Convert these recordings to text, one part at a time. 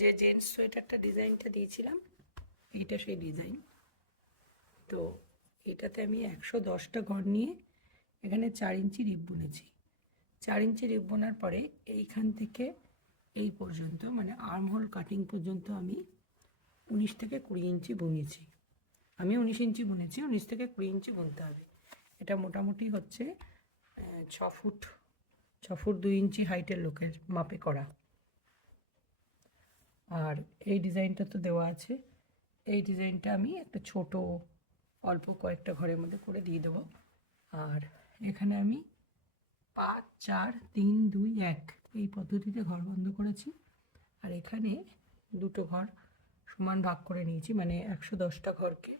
যে জেন্টস সোয়েটারটা ডিজাইনটা দিয়েছিলাম, এইটা সেই ডিজাইন। তো এটাতে আমি 110টা ঘর নিয়ে এখানে 4 ইঞ্চি রিপ বুনেছি। 4 ইঞ্চি রিপ বোনার পরে এইখান থেকে এই পর্যন্ত মানে আর্মহোল কাটিং পর্যন্ত আমি 19 থেকে 20 ইঞ্চি বুনেছি। আমি 19 ইঞ্চি বুনেছি, 19 থেকে 20 ইঞ্চি বুনতে হবে। এটা মোটামুটি হচ্ছে 6 ফুট 2 ইঞ্চি হাইটের লোকের মাপে করা। আর এই ডিজাইনটা তো দেওয়া আছে, এই ডিজাইনটা আমি একটা ছোট অল্প কয়েকটা ঘরের মধ্যে করে দিয়ে দেবো। আর এখানে আমি 5 4 3 2 1 এই পদ্ধতিতে ঘর বন্ধ করেছি। আর এখানে দুটো ঘর সমান ভাগ করে নিয়েছি, মানে 110টা ঘরকে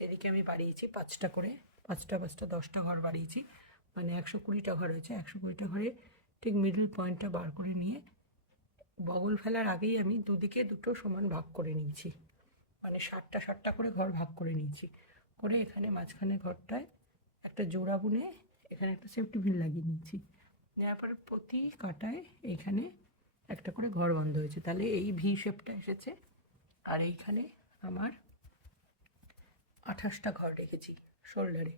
এদিকে আমি বাড়িয়েছি 5টা করে, 5টা 5টা 10টা ঘর বাড়িয়েছি, মানে 120টা ঘর হয়েছে। 120টা ঘরে ঠিক মিডল পয়েন্টটা বার করে নিয়ে বগল ফেলার আগেই আমি দুদিকে দুটো সমান ভাগ করে নিয়েছি, মানে 60টা 60টা করে ঘর ভাগ করে নিয়েছি। করে এখানে মাঝখানে ঘরটায় একটা জোড়া বুনে এখানে একটা সেফটি পিন লাগিয়ে নিয়েছি। নেওয়ার পরে প্রতি কাটায় এইখানে একটা করে ঘর বন্ধ হয়েছে, তাহলে এই ভি শেপটা এসেছে। আর এইখানে আমার 28টা ঘর রেখেছি শোল্ডারে,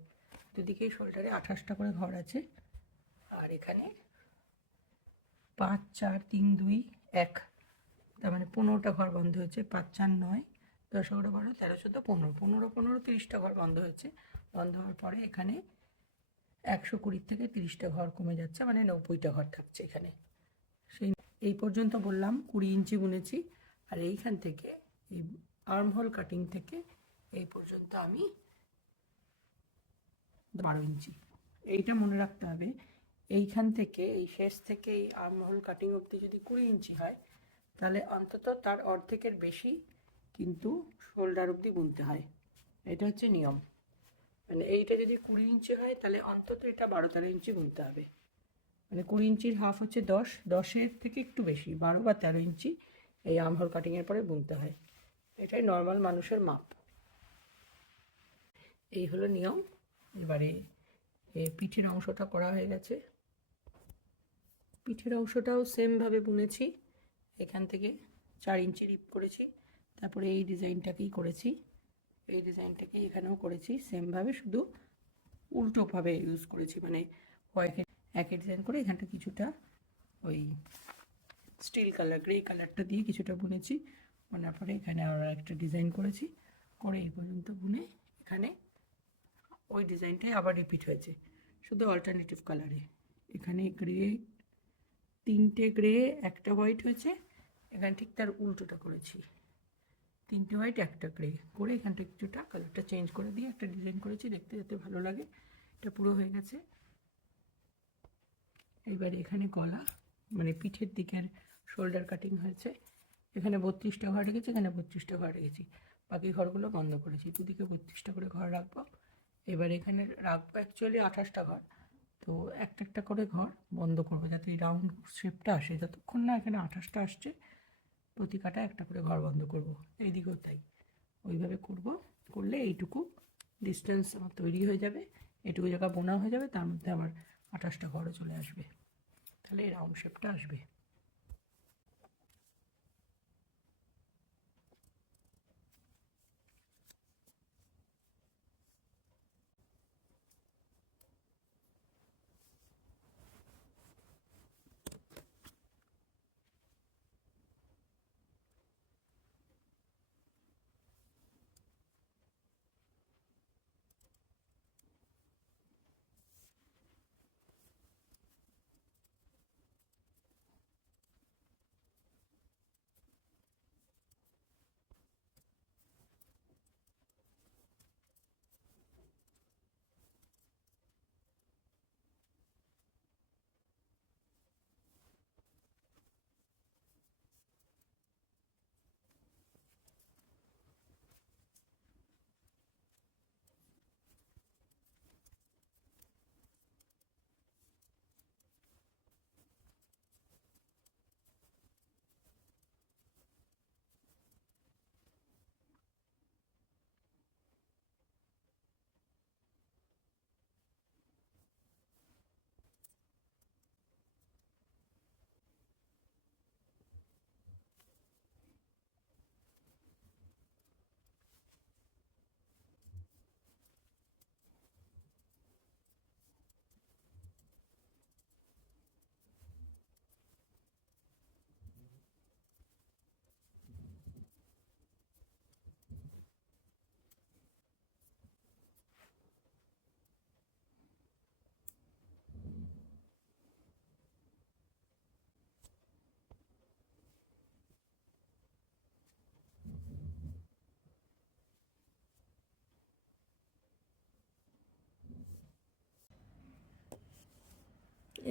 দুদিকেই শোল্ডারে 28টা করে ঘর আছে। আর এখানে 5 4 3 2 1, তার মানে 15টা ঘর বন্ধ হয়েছে। 5 4 9 10 11 12 13 14 15 15 15 30টা ঘর বন্ধ হয়েছে। বন্ধ হওয়ার পরে এখানে 120 থেকে 30টা ঘর কমে যাচ্ছে, মানে 90টা ঘর থাকছে এখানে। সেই এই পর্যন্ত বললাম 20 ইঞ্চি বুনেছি। আর এইখান থেকে এই আর্মহোল কাটিং থেকে এই পর্যন্ত আমি 12 ইঞ্চি। এইটা মনে রাখতে হবে, এইখান থেকে এই শেষ থেকে এই আর্মহোল কাটিং অবধি যদি 20 ইঞ্চি হয়, তাহলে অন্তত তার অর্ধেকের বেশি কিন্তু শোল্ডার অবধি বুনতে হয়। এটা হচ্ছে নিয়ম। মানে এইটা যদি 20 ইঞ্চি হয় তাহলে অন্তত এটা 12-13 ইঞ্চি বুনতে হবে। মানে 20 ইঞ্চির হাফ হচ্ছে 10, 10-এর থেকে একটু বেশি 12 বা 13 ইঞ্চি এই আর্মহোল কাটিংয়ের পরে বুনতে হয়। এটাই নর্মাল মানুষের মাপ। এই হলো নিয়ম। এবারে পিঠের অংশটা করা হয়ে গেছে। পিঠের অংশটাও সেমভাবে বুনেছি। এখান থেকে 4 ইঞ্চি রিপ করেছি, তারপরে এই ডিজাইনটাকেই করেছি, এই ডিজাইনটাকেই এখানেও করেছি সেমভাবে, শুধু উল্টোভাবে ইউজ করেছি। মানে একই ডিজাইন করে এখানটা কিছুটা ওই স্টিল কালার গ্রে কালারটা দিয়ে কিছুটা বুনেছি। বোনার পরে এখানে আবার একটা ডিজাইন করেছি, করে এই পর্যন্ত বুনে এখানে ওই ডিজাইনটাই আবার রিপিট হয়েছে, শুধু অল্টারনেটিভ কালারে। এখানে গ্রে, 3টে গ্রে, একটা হোয়াইট হয়েছে। এখানে ঠিক তার উল্টোটা করেছি, 3টে হোয়াইট একটা গ্রে করে এখানটা কিছুটা কালারটা চেঞ্জ করে দিয়ে একটা ডিজাইন করেছি, দেখতে যাতে ভালো লাগে। এটা পুরো হয়ে গেছে। এবার এখানে গলা মানে পিঠের দিকের শোল্ডার কাটিং হয়েছে। এখানে 32টা ঘর রেখেছি, এখানে 32টা ঘর রেখেছি, বাকি ঘরগুলো বন্ধ করেছি। দুদিকে 32টা করে ঘর রাখবো। এবার এখানে রাখবো অ্যাকচুয়ালি 28টা ঘর, তো একটা একটা করে ঘর বন্ধ করবো যাতে রাউন্ড শেপটা আসে। যতক্ষণ না এখানে 28টা আসছে প্রতি কাটা একটা করে ঘর বন্ধ করব। এইদিকেও তাই, ওইভাবে করব। করলে এইটুকু ডিস্টেন্স আমার তৈরি হয়ে যাবে, এইটুকু জায়গা বোনা হয়ে যাবে, তার মধ্যে আবার 28টা ঘরও চলে আসবে, তাহলে এই রাউন্ড শেপটা আসবে।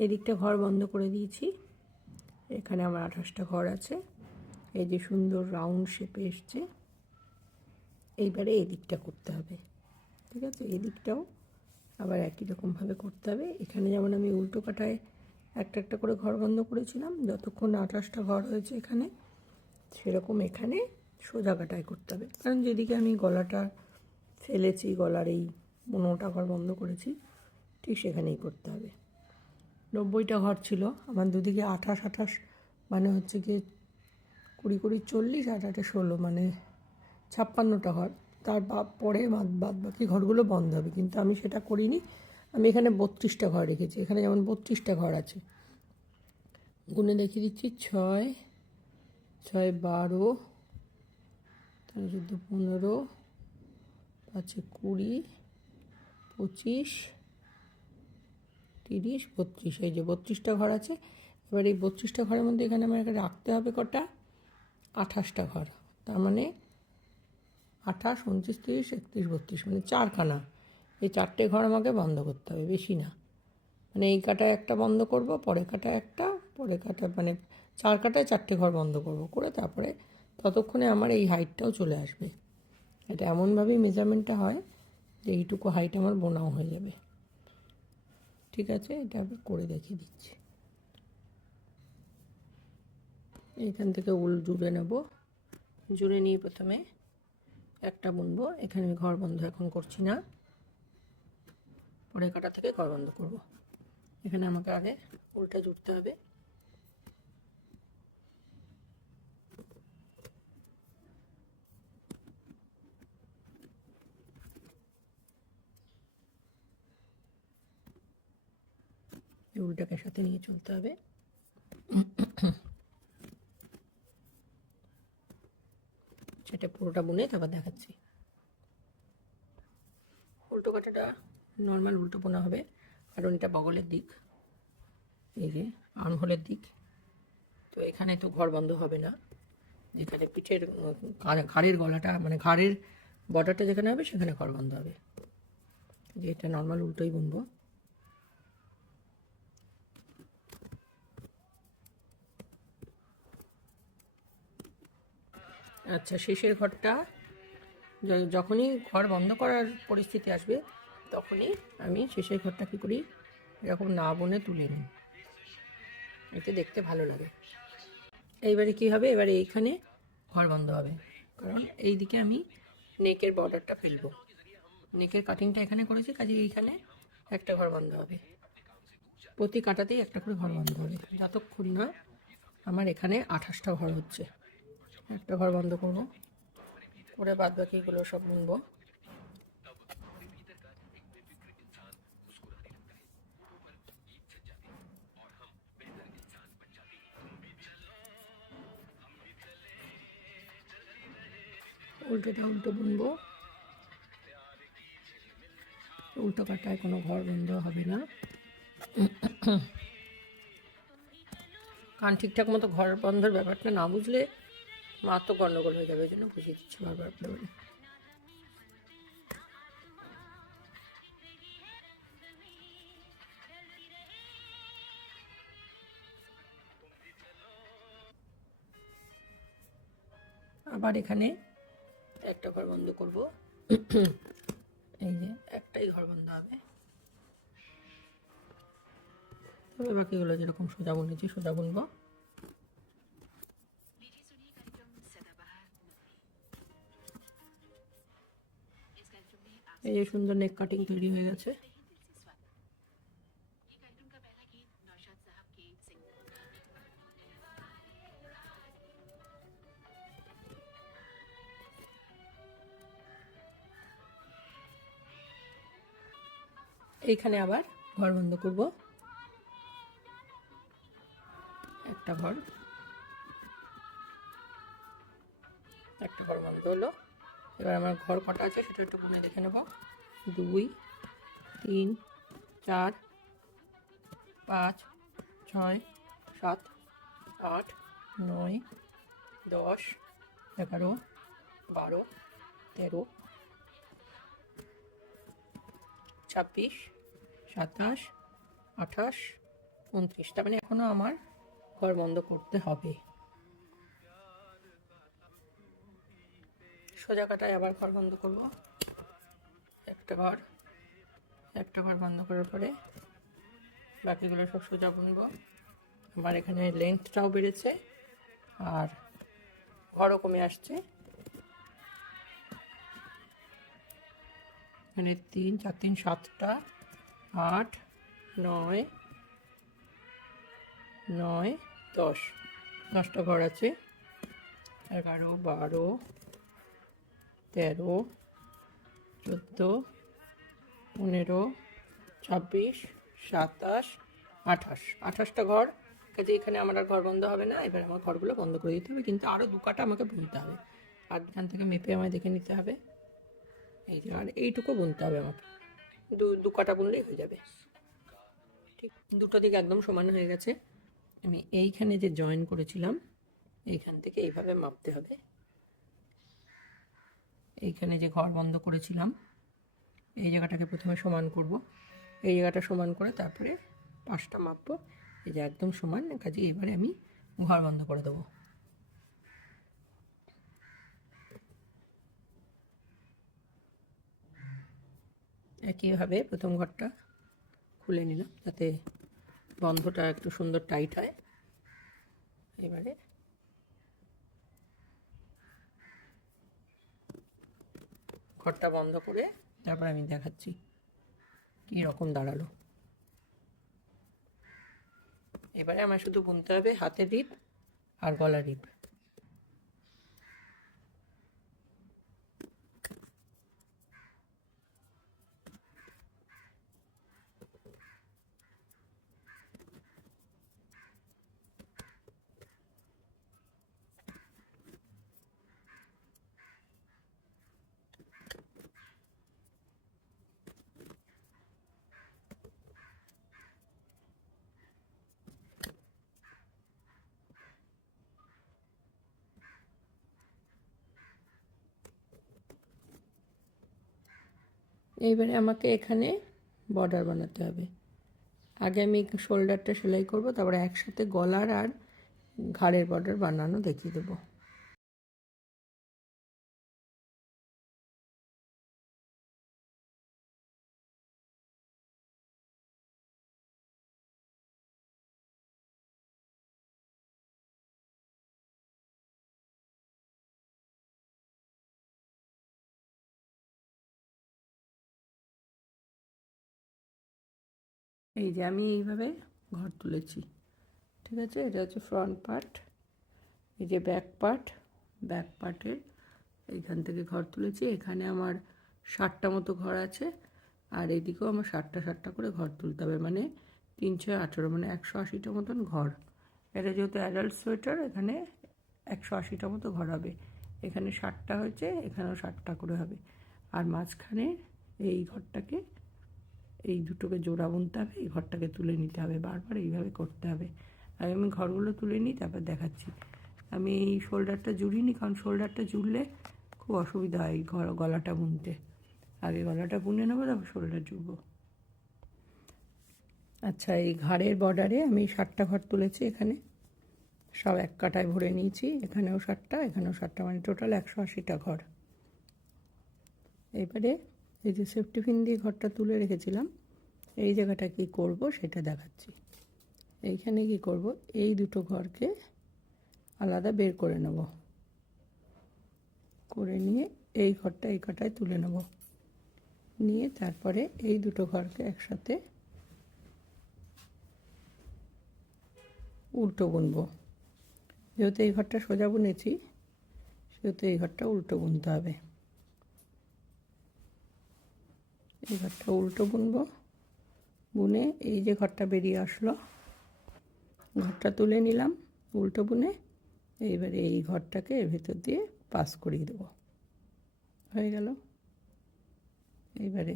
এই দিকটা ঘর বন্ধ করে দিয়েছি। এখানে আমার 28টা ঘর আছে। এই যে সুন্দর রাউন্ড শেপে এসছে। এইবারে এই দিকটা করতে হবে, ঠিক আছে? এই দিকটাও আবার একই রকমভাবে করতে হবে। এখানে যেমন আমি উল্টো কাটায় একটা একটা করে ঘর বন্ধ করেছিলাম, যতক্ষণ 28টা ঘর হয়েছে এখানে, সেরকম এখানে সোজা কাটায় করতে হবে। কারণ যেদিকে আমি গলাটা ফেলেছি, গলার এই 15টা ঘর বন্ধ করেছি, ঠিক সেখানেই করতে হবে। 90টা ঘর ছিল আমার, দুদিকে 28 মানে হচ্ছে গিয়ে 20 20 40, 8 8 16 মানে 56টা ঘর। তার পরে বাদ বাকি ঘরগুলো বন্ধ হবে, কিন্তু আমি সেটা করিনি। আমি এখানে 32টা ঘর রেখেছি। এখানে যেমন 32টা ঘর আছে, গুনে দেখিয়ে দিচ্ছি। 6 6 12, 13 14 15, 5 20, 25, 30, 32। এই যে 32টা ঘর আছে। এবার এই 32টা ঘরের মধ্যে এখানে আমাকে রাখতে হবে কটা? 28টা ঘর। তার মানে 28, 29, 30, 31, 32, মানে 4খানা। এই 4টে ঘর আমাকে বন্ধ করতে হবে, বেশি না। মানে এই কাটায় একটা বন্ধ করব, পরে কাটায় একটা, পরে কাটায়, মানে 4 কাটায় 4টে ঘর বন্ধ করব, করে তারপরে ততক্ষণে আমার এই হাইটটাও চলে আসবে। এটা এমনভাবেই মেজারমেন্টটা হয় যে এইটুকু হাইট আমার বোনাও হয়ে যাবে। ঠিক আছে, এটা আমি করে দেখিয়ে দিচ্ছি। এইখান থেকে উল জুড়ে নেব। জুড়ে নিয়ে প্রথমে একটা বুনবো। এখানে আমি ঘর বন্ধ এখন করছি না, পরে কাটা থেকে ঘর বন্ধ করব। এখানে আমাকে আগে উলটা জুড়তে হবে। এই উলটাকে সাথে নিয়ে চলতে হবে। সেটা পুরোটা বুনে তারপর দেখাচ্ছি। উল্টো কাটাটা নর্মাল উল্টো বোনা হবে, কারণ এটা বগলের দিক, এই যে আর্মহোলের দিক। তো এখানে তো ঘর বন্ধ হবে না, যেখানে পিঠের ঘাড়ের গলাটা, মানে ঘাড়ের বর্ডারটা যেখানে হবে সেখানে ঘর বন্ধ হবে। যে এটা নর্মাল উল্টোই বুনবো। আচ্ছা, শেষের ঘরটা যখনই ঘর বন্ধ করার পরিস্থিতি আসবে, তখনই আমি শেষের ঘরটা কী করি, এরকম না বুনে তুলে নিই, এতে দেখতে ভালো লাগে। এইবারে কী হবে, এবারে এইখানে ঘর বন্ধ হবে, কারণ এই দিকে আমি নেকের বর্ডারটা ফেলবো। নেকের কাটিংটা এখানে করেছি, কাজে এইখানে একটা ঘর বন্ধ হবে। প্রতি কাটাতেই একটা করে ঘর বন্ধ হবে, যতক্ষণ না আমার এখানে 28টা ঘর হচ্ছে। একটা ঘর বন্ধ করবো, করে বাদ বাকিগুলো সব বুনবো। উল্টোটা উল্টো বুনবো। উল্টো কাটায় কোনো ঘর বন্ধ হবে না, কারণ ঠিকঠাক মতো ঘর বন্ধের ব্যাপারটা না বুঝলে মাত্র গন্ডগোল হয়ে যাবে। ওই জন্য বুঝিয়ে দিচ্ছি বারবার করে। আবার এখানে একটা ঘর বন্ধ করব, এই যে একটাই ঘর বন্ধ হবে। তবে বাকিগুলো যেরকম সোজা বুনেছি সোজা বুনবো। এই যে সুন্দর নেক কাটিং তৈরি হয়ে গেছে। এইখানে আবার ঘর বন্ধ করব, একটা ঘর বন্ধ হলো। এবার আমার ঘর কটা আছে সেটা একটু গুনে দেখে নেব। 2 3 4 5 6 7 8 9 10 11 12 13 26 27 28 29টা, মানে এখনো আমার ঘর বন্ধ করতে হবে। সোজা কাটায় আবার ঘর বন্ধ করব। একটা ঘর বন্ধ করার পরে বাকিগুলো সব সোজা বুনবো। আমার এখানে লেন্থটাও বেড়েছে আর ঘরও কমে আসছে। এখানে 3 4 3 7টা, 8 9 9 10, 10টা ঘর আছে। 11 12 13 14 15 26 27 28, 28টা ঘর। কাজে এখানে আমার আর ঘর বন্ধ হবে না। এবার আমার ঘরগুলো বন্ধ করে দিতে হবে, কিন্তু আরও 2 কাটা আমাকে বুনতে হবে। আর এখান থেকে মেপে আমায় দেখে নিতে হবে। এই যে, আর এইটুকু বুনতে হবে আমাকে, 2 কাটা বুনলেই হয়ে যাবে। ঠিক দুটো দিক একদম সমান হয়ে গেছে। আমি এইখানে যে জয়েন করেছিলাম এইখান থেকে এইভাবে মাপতে হবে। এইখানে যে ঘর বন্ধ করেছিলাম এই জায়গাটাকে প্রথমে সমান করব। এই জায়গাটা সমান করে তারপরে পাশটা মাপবো। এই যে একদম সমান, কাজে এবারে আমি ঘর বন্ধ করে দেবো। একইভাবে প্রথম ঘরটা খুলে নিলাম যাতে বন্ধটা একটু সুন্দর টাইট হয়। এবারে ঘরটা বন্ধ করে তারপর আমি দেখাচ্ছি কী রকম দাঁড়ালো। এবারে আমার শুধু বুনতে হবে হাতের রিপ আর গলার রিপ। এইবারে আমাকে এখানে বর্ডার বানাতে হবে। আগে আমি শোল্ডারটা সেলাই করব, তারপরে একসাথে গলার আর ঘাড়ের বর্ডার বানানো দেখিয়ে দেবো। এই যে আমি এইভাবে ঘর তুলেছি, ঠিক আছে। এটা হচ্ছে ফ্রন্ট পার্ট। এই যে ব্যাক পার্টের এইখান থেকে ঘর তুলেছি। এখানে আমার 60টা মতো ঘর আছে, আর এইদিকেও আমার 60টা করে ঘর তুলতে হবে, মানে 3 6 18, মানে 180টা মতন ঘর। এটা যেহেতু অ্যাডাল্ট সোয়েটার, এখানে 180টা মতো ঘর হবে। এখানে 60টা হয়েছে, এখানেও 60টা করে হবে। আর মাঝখানে এই ঘরটাকে, এই দুটোকে জোড়া বুনতে হবে, এই ঘরটাকে তুলে নিতে হবে। বারবার এইভাবে করতে হবে। আগে আমি ঘরগুলো তুলে নিই, তারপর দেখাচ্ছি। আমি এই শোল্ডারটা জুড়িনি, কারণ শোল্ডারটা জুড়লে খুব অসুবিধা হয় গলাটা বুনতে। আগে গলাটা বুনে নেবো, তারপর শোল্ডার জুড়বো। আচ্ছা, এই ঘাড়ের বর্ডারে আমি 60টা ঘর তুলেছি। এখানে সব এক কাটায় ভরে নিয়েছি। এখানেও 60টা, এখানেও 60টা, মানে টোটাল 180টা ঘর। এবারে এই যে সেফটি পিন দিয়ে ঘরটা তুলে রেখেছিলাম, এই জায়গাটা কি করব সেটা দেখাচ্ছি। এইখানে কি করব, এই দুটো ঘরকে আলাদা বের করে নেব, করে নিয়ে এই ঘরটা এই কাটায় তুলে নেব, নিয়ে তারপরে এই দুটো ঘরকে একসাথে উল্টো বুনবো। যেহেতু এই ঘরটা সোজা বুনেছি, সেহেতু এই ঘরটা উল্টো বুনতে হবে। এই ঘরটা উল্টো বুনবো, বুনে এই যে ঘরটা বেরিয়ে আসলো, ঘরটা তুলে নিলাম উল্টো বুনে। এইবারে এই ঘরটাকে এর ভেতর দিয়ে পাস করিয়ে দেবো, হয়ে গেল। এইবারে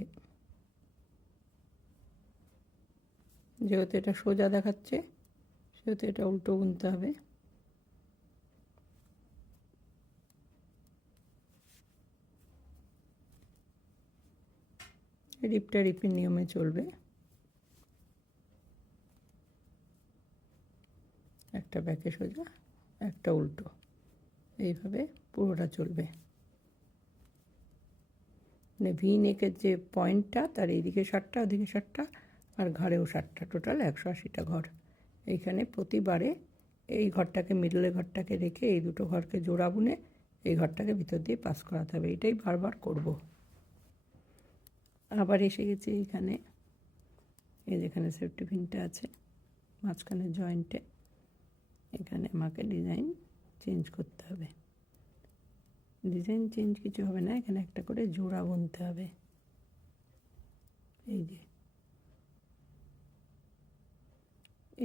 যেহেতু এটা সোজা দেখাচ্ছে, সেহেতু এটা উল্টো বুনতে হবে। রিপটা রিপের নিয়মে চলবে। একটা ব্যাকে সোজা, একটা উল্টো, এইভাবে পুরোটা চলবে। মানে ভি নেকের যে পয়েন্টটা তার এইদিকে 60টা, ওদিকে 60টা, আর ঘাড়েও 60টা, টোটাল 180টা ঘর। এইখানে প্রতিবারে এই ঘরটাকে, মিডলের ঘরটাকে রেখে এই দুটো ঘরকে জোড়া বুনে এই ঘরটাকে ভিতর দিয়ে পাস করাতে হবে। এটাই বারবার করব। আবার এসে গেছি এখানে, এই যেখানে সেফটি পিনটা আছে মাঝখানের জয়েন্টে, এখানে আমাকে ডিজাইন চেঞ্জ করতে হবে। ডিজাইন চেঞ্জ কিছু হবে না, এখানে একটা করে জোড়া বুনতে হবে। এই যে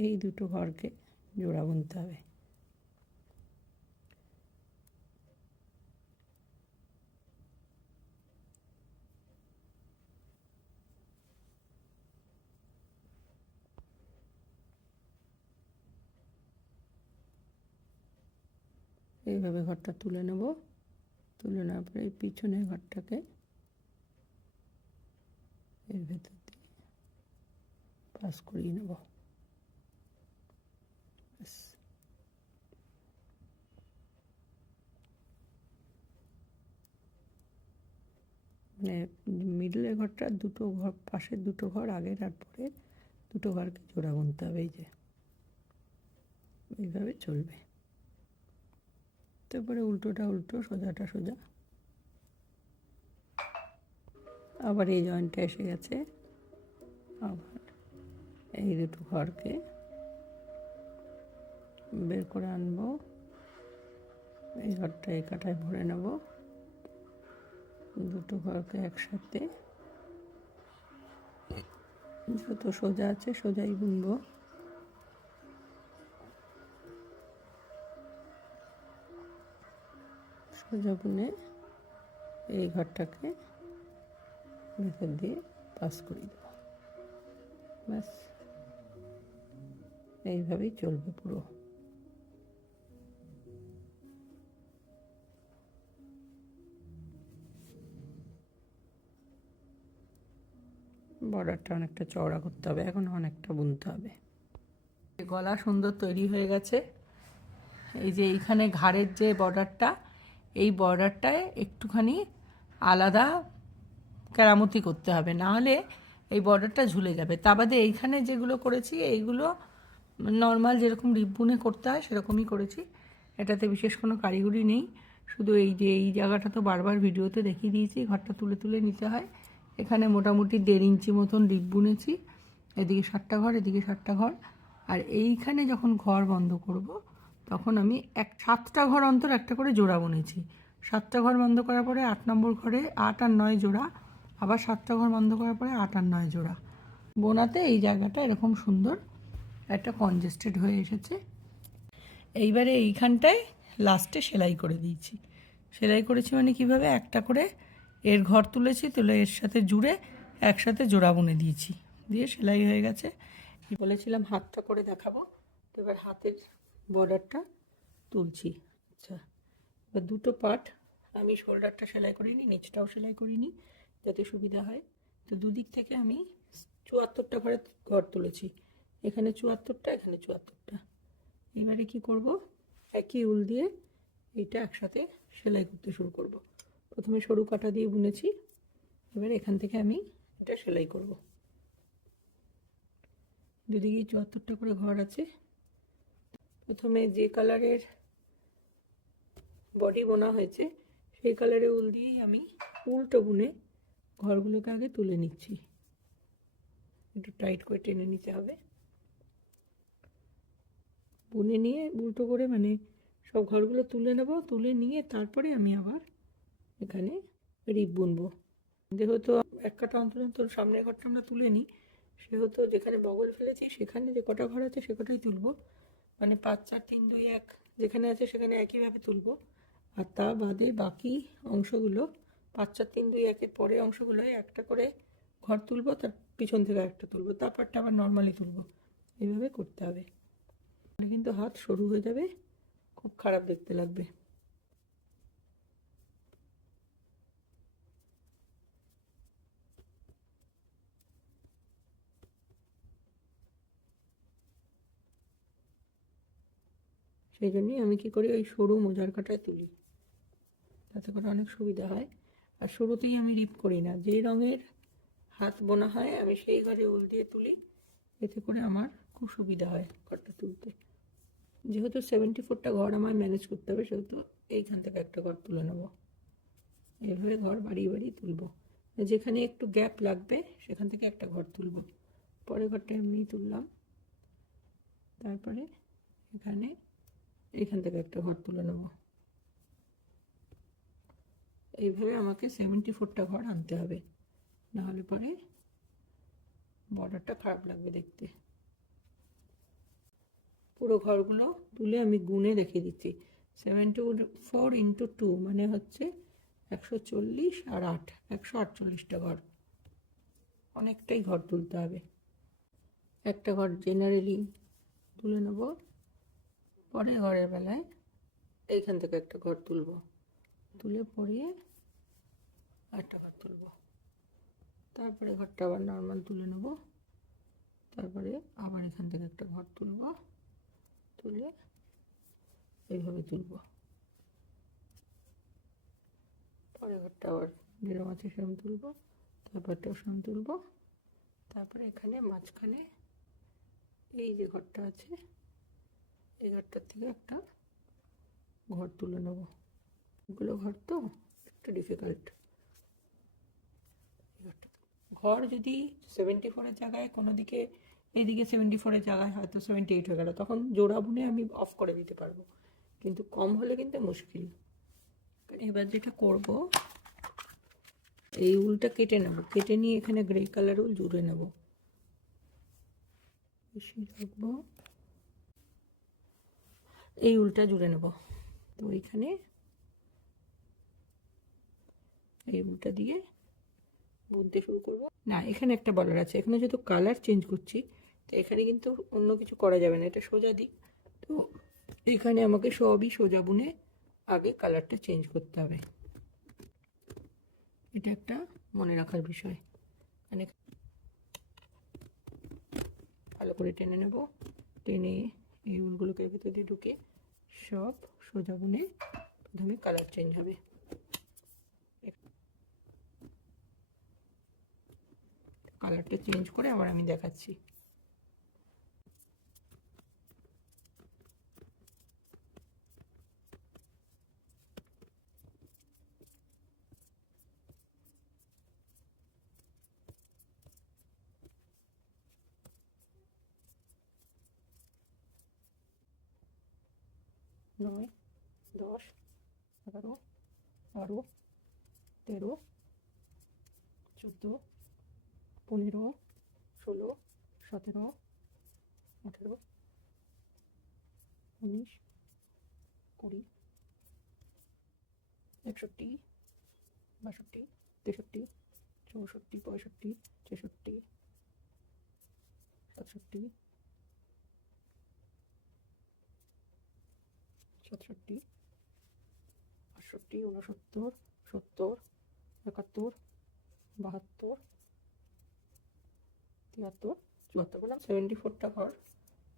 এই দুটো ঘরকে জোড়া বুনতে হবে। এইভাবে ঘরটা তুলে নেব। তুলে নেওয়ার পরে এই পিছনের ঘরটাকে এর ভেতর দিয়ে পাস করিয়ে নেব। মানে মিডলের ঘরটা দুটো ঘর, পাশের দুটো ঘর আগের আর পরের দুটো ঘরকে জোড়া বুনতে হবে। এই যে এইভাবে চলবে। তারপরে উল্টোটা উল্টো, সোজাটা সোজা। আবার এই জয়েন্টটা এসে গেছে, আবার এই দুটো ঘরকে বের করে আনবো। এই ঘরটা এই কাটায় ভরে নেব। দুটো ঘরকে একসাথে যত সোজা আছে সোজাই বুনবো। সোজা বুনে এই ঘরটাকে ভেতর দিয়ে পাস করিয়ে দেবো। ব্যাস, এইভাবেই চলবে পুরো। বর্ডারটা অনেকটা চওড়া করতে হবে, এখন অনেকটা বুনতে হবে। গলা সুন্দর তৈরি হয়ে গেছে। এই যে এইখানে ঘাড়ের যে বর্ডারটা, এই বর্ডারটায় একটুখানি আলাদা কেরামতি করতে হবে, নাহলে এই বর্ডারটা ঝুলে যাবে। তা বাদে এইখানে যেগুলো করেছি এইগুলো নর্মাল যেরকম রিপ বুনে করতে হয় সেরকমই করেছি, এটাতে বিশেষ কোনো কারিগরি নেই। শুধু এই যে এই জায়গাটা তো বারবার ভিডিওতে দেখিয়ে দিয়েছি, ঘরটা তুলে তুলে নিতে হয়। এখানে মোটামুটি 1.5 ইঞ্চি মতন রিপ বুনেছি, এদিকে 7টা ঘর, এদিকে 7টা ঘর। আর এইখানে যখন ঘর বন্ধ করব তখন আমি 7টা ঘর অন্তর একটা করে জোড়া বুনেছি। 7টা ঘর বন্ধ করার পরে 8 নম্বর ঘরে 8 আর 9 জোড়া, আবার 7টা ঘর বন্ধ করার পরে 8 আর 9 জোড়া বোনাতে এই জায়গাটা এরকম সুন্দর একটা কনজেস্টেড হয়ে এসেছে। এইবারে এইখানটায় লাস্টে সেলাই করে দিয়েছি। সেলাই করেছি মানে কীভাবে, একটা করে এর ঘর তুলেছি, তুলে এর সাথে জুড়ে একসাথে জোড়া বুনে দিয়েছি, দিয়ে সেলাই হয়ে গেছে। বলেছিলাম হাতটা করে দেখাবো, তো এবার হাতের বর্ডারটা তুলছি। আচ্ছা, এবার দুটো পার্ট আমি শোল্ডারটা সেলাই করিনি, নিচটাও সেলাই করিনি যাতে সুবিধা হয়। তো দুদিক থেকে আমি 74টা ঘর তুলেছি, এখানে 74টা, এখানে 74টা। এবারে কি করব, একই উল দিয়ে এইটা একসাথে সেলাই করতে শুরু করব। প্রথমে সরু কাটা দিয়ে বুনেছি, এবার এখান থেকে আমি এটা সেলাই করব। দুদিকেই 74টা করে ঘর আছে। প্রথমে যে কালারের বডি বোনা হয়েছে সেই কালারের উল দিয়েই আমি উল্টো বুনে ঘরগুলোকে আগে তুলে নিচ্ছি। একটু টাইট করে টেনে নিতে হবে, বুনে নিয়ে উল্টো করে মানে সব ঘরগুলো তুলে নেব। তুলে নিয়ে তারপরে আমি আবার এখানে রিপ বুনবো। যেহেতু এক কাটা অন্তর অন্তর সামনের ঘরটা আমরা তুলে নিই, সেহেতু যেখানে বগল ফেলেছি সেখানে যে কটা ঘর আছে সে কটাই তুলবো। মানে 5 4 3 2 1 যেখানে আছে সেখানে একইভাবে তুলবো। আর তা বাদে বাকি অংশগুলো 5 4 3 2 1-এর পরে অংশগুলোয় একটা করে ঘর তুলবো, তার পিছন থেকে একটা তুলবো, তারপরটা আবার নর্মালি তুলবো। এইভাবে করতে হবে, কিন্তু হাত সরু হয়ে যাবে, খুব খারাপ দেখতে লাগবে। সেই জন্যই আমি কি করি, ওই সরু মোজার কাঁটায় তুলি, তাতে করে অনেক সুবিধা হয়। আর শুরুতেই আমি রিপ করি না, যে রঙের হাত বোনা হয় আমি সেই ঘরে উল দিয়ে তুলি, এতে করে আমার খুব সুবিধা হয় ঘরটা তুলতে। যেহেতু 74টা ঘর আমার ম্যানেজ করতে হবে, সেহেতু এইখান থেকে একটা ঘর তুলে নেব। এইভাবে ঘর বাড়িয়ে বাড়িয়ে তুলব, যেখানে একটু গ্যাপ লাগবে সেখান থেকে একটা ঘর তুলব। পরের ঘরটা এমনি তুললাম, তারপরে এইখান থেকে একটা ঘর তুলে নেব। এইভাবে আমাকে 74টা ঘর আনতে হবে, নাহলে পরে বর্ডারটা খারাপ লাগবে দেখতে। পুরো ঘরগুলো তুলে আমি গুনে রেখে দিচ্ছি। 74 × 2 মানে হচ্ছে 140 আর 8, 148টা ঘর। অনেকটাই ঘর তুলতে হবে। একটা ঘর জেনারেলি তুলে নেব, পরে ঘরের বেলায় এইখান থেকে একটা ঘর তুলব, তুলে পরিয়ে একটা ঘর তুলব, তারপরে ঘরটা আবার নর্মাল তুলে নেব, তারপরে আবার এখান থেকে একটা ঘর তুলব, তুলে এইভাবে তুলব। পরের ঘরটা আবার যেরকম আছে সেরকম তুলব, তারপরটাও সেরকম তুলব, তারপরে এখানে মাঝখানে এই যে ঘরটা আছে, এই ঘরটার থেকে একটা ঘর তুলে নেব। এগুলো ঘর তো একটু ডিফিকাল্ট। ঘর যদি 74-এর জায়গায় কোনো দিকে, এইদিকে 74-এর জায়গায় হয়তো 78 হয়ে গেল, তখন জোড়া বুনে আমি অফ করে দিতে পারবো, কিন্তু কম হলে কিন্তু মুশকিল। এবার যেটা করব, এই উলটা কেটে নেব, কেটে নিয়ে এখানে গ্রে কালার উল জুড়ে নেব, বেশি রাখবো, এই উলটা জুড়ে নেব। তো এইখানে এই উলটা দিয়ে বুনতে শুরু করব। না, এখানে একটা বলার আছে, এখানে যেহেতু কালার চেঞ্জ করছি, তো এখানে কিন্তু অন্য কিছু করা যাবে না, এটা সোজা দিক। তো এখানে আমাকে সবই সোজা বুনে আগে কালারটা চেঞ্জ করতে হবে, এটা একটা মনে রাখার বিষয়। মানে ভালো করে টেনে নেব, টেনে এই উলগুলোকে ভেতর দিয়ে ঢুকে সব সোজা বুনে প্রথমে কালার চেঞ্জ হবে। কালারটা চেঞ্জ করে আবার আমি দেখাচ্ছি। নয়, 10, 11, 12, 13, 14, 15, 16, 17, 18, 19, 20, 61, 62, 63, 64, 65, 66, 67, 67, 68, 69, 70, 71, 72, 73, 74, বললাম 74টা ঘর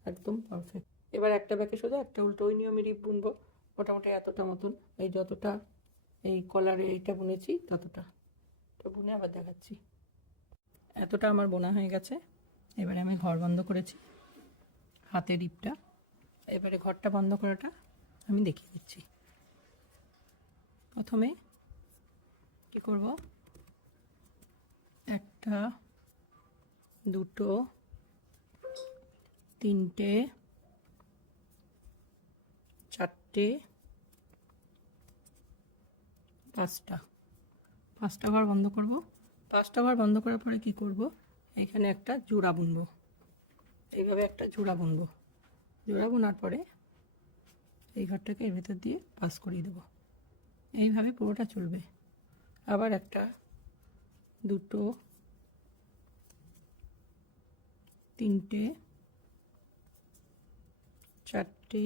একদম পারফেক্ট। এবার একটা ব্যাকে সোজা একটা উল্টো, ওই নিয়মে রিপ বুনবো, মোটামুটি এতটা মতন, এই যতটা এই কলারে এইটা বুনেছি ততটা, তো বুনে আবার দেখাচ্ছি। এতটা আমার বোনা হয়ে গেছে, এবারে আমি ঘর বন্ধ করেছি হাতে রিপটা, এবারে ঘরটা বন্ধ করাটা আমি দেখিয়ে দিচ্ছি। প্রথমে কি করব, একটা, দুটো, তিনটে, চারটে, পাঁচটা ঘর বন্ধ করব। 5টা ঘর বন্ধ করার পরে কি করব, এখানে একটা জোড়া বুনবো, এইভাবে একটা জোড়া বুনবো, জোড়া বোনার পরে এই ঘরটাকে এর ভেতর দিয়ে পাস করিয়ে দেবো, এইভাবে পুরোটা চলবে। আবার একটা, দুটো, তিনটে, চারটে,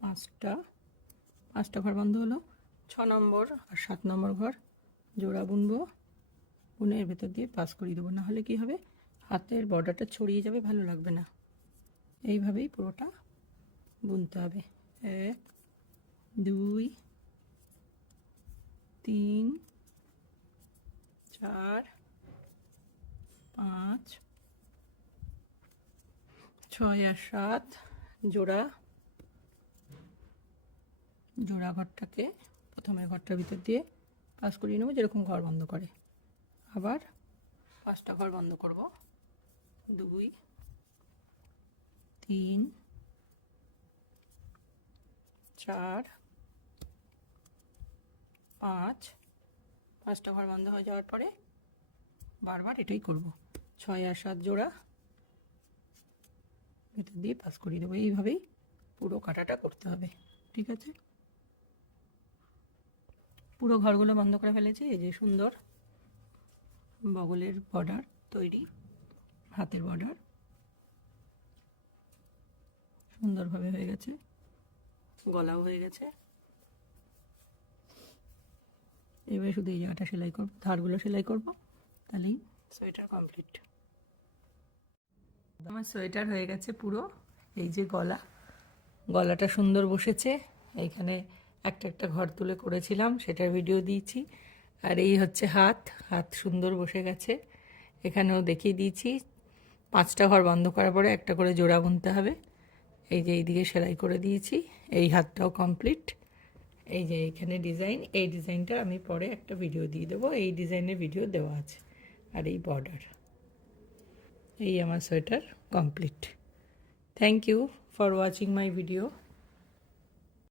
5টা ঘর বন্ধ হলো। 6 নম্বর আর 7 নম্বর ঘর জোড়া বুনবো, বুনে এর ভেতর দিয়ে পাস করিয়ে দেবো, নাহলে কি হবে, হাতের বর্ডারটা ছড়িয়ে যাবে, ভালো লাগবে না। এইভাবেই পুরোটা বুনতে হবে। 1 2 3 4 5 6 আর 7 জোড়া ঘরটাকে প্রথমে ঘরটার ভিতর দিয়ে পাস করিয়ে নেবো, যেরকম ঘর বন্ধ করে। আবার 5টা ঘর বন্ধ করব। 2 3 4 5, 5টা ঘর বন্ধ হয়ে যাওয়ার পরে বারবার এটাই করব। 6 আর 7 জোড়া ভিতর দিয়ে পাস করিয়ে দেবো। এইভাবেই পুরো কাটাটা করতে হবে, ঠিক আছে? পুরো ঘরগুলো বন্ধ করে ফেলেছি। এই যে সুন্দর বগলের বর্ডার তৈরি, হাতের বর্ডার সুন্দরভাবে হয়ে গেছে, গলাও হয়ে গেছে। এবারে শুধু এই জায়গাটা সেলাই করব, ধারগুলো সেলাই করব, তাহলেই সোয়েটার কমপ্লিট। আমার সোয়েটার হয়ে গেছে পুরো। এই যে গলাটা সুন্দর বসেছে। এইখানে একটা ঘর তুলে করেছিলাম, সেটার ভিডিও দিয়েছি। আর এই হচ্ছে হাত সুন্দর বসে গেছে। এখানেও দেখিয়ে দিয়েছি। 5টা ঘর বন্ধ করার পরে একটা করে জোড়া বুনতে হবে। এই যে এইদিকে সেলাই করে দিয়েছি, এই হাতটাও কমপ্লিট। এই যে এইখানে ডিজাইন, এই ডিজাইনটা আমি পরে একটা ভিডিও দিয়ে দেবো। এই ডিজাইনের ভিডিও দেওয়া আছে। আর এই বর্ডার, এই আমার sweater complete. Thank you for watching my video.